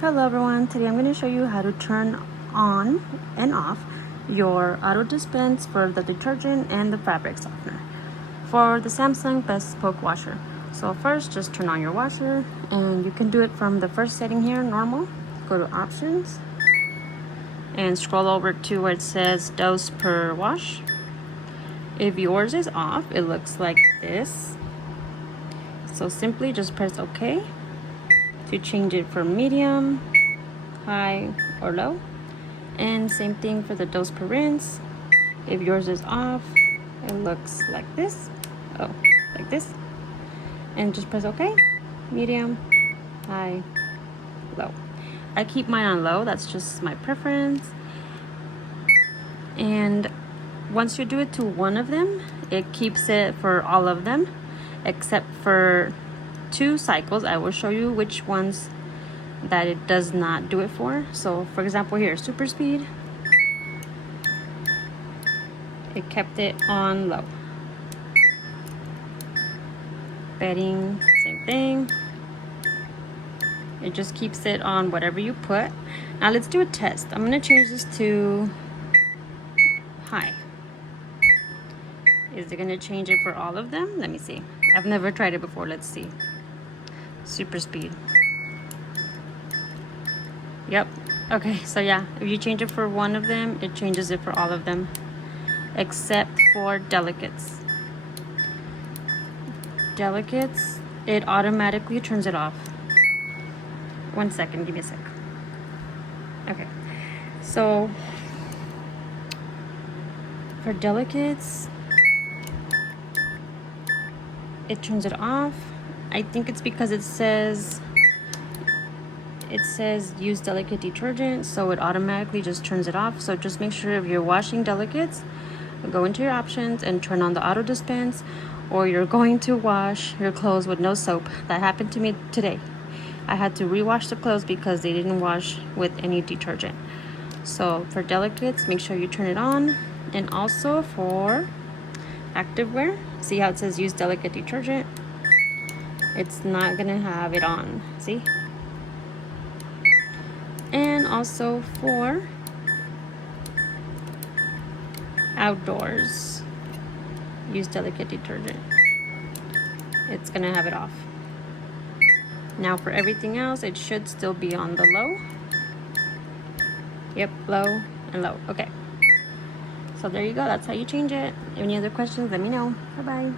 Hello everyone, today I'm going to show you how to turn on and off your auto dispense for the detergent and the fabric softener for the Samsung Bespoke Washer. So first, just turn on your washer, and you can do it from the first setting here, normal. Go to options and scroll over to where it says dose per wash. If yours is off, it looks like this. So simply just press OK to change it from medium, high, or low. And same thing for the dose per rinse. If yours is off, it looks like this. Oh, like this. And just press OK. Medium, high, low. I keep mine on low, that's just my preference. And once you do it to one of them, it keeps it for all of them, except for 2 cycles. I will show you which ones that it does not do it for. So for example here, super speed, it kept it on low. Bedding, same thing, it just keeps it on whatever you put. Now let's do a test. I'm going to change this to high. Is it going to change it for all of them? Let me see. I've never tried it before. Let's see. Super speed. Yep. Okay, so yeah, if you change it for one of them, it changes it for all of them, except for delicates. Delicates, it automatically turns it off. 1 second, give me a sec. Okay, so for delicates, it turns it off. I think it's because it says use delicate detergent, so it automatically just turns it off. So just make sure if you're washing delicates, go into your options and turn on the auto dispense, or you're going to wash your clothes with no soap. That happened to me today. I had to rewash the clothes because they didn't wash with any detergent. So for delicates, make sure you turn it on. And also for activewear, see how it says use delicate detergent? It's not gonna have it on, see? And also for outdoors, use delicate detergent. It's gonna have it off. Now for everything else, it should still be on the low. Yep, low and low. Okay. So there you go. That's how you change it. Any other questions, let me know. Bye-bye.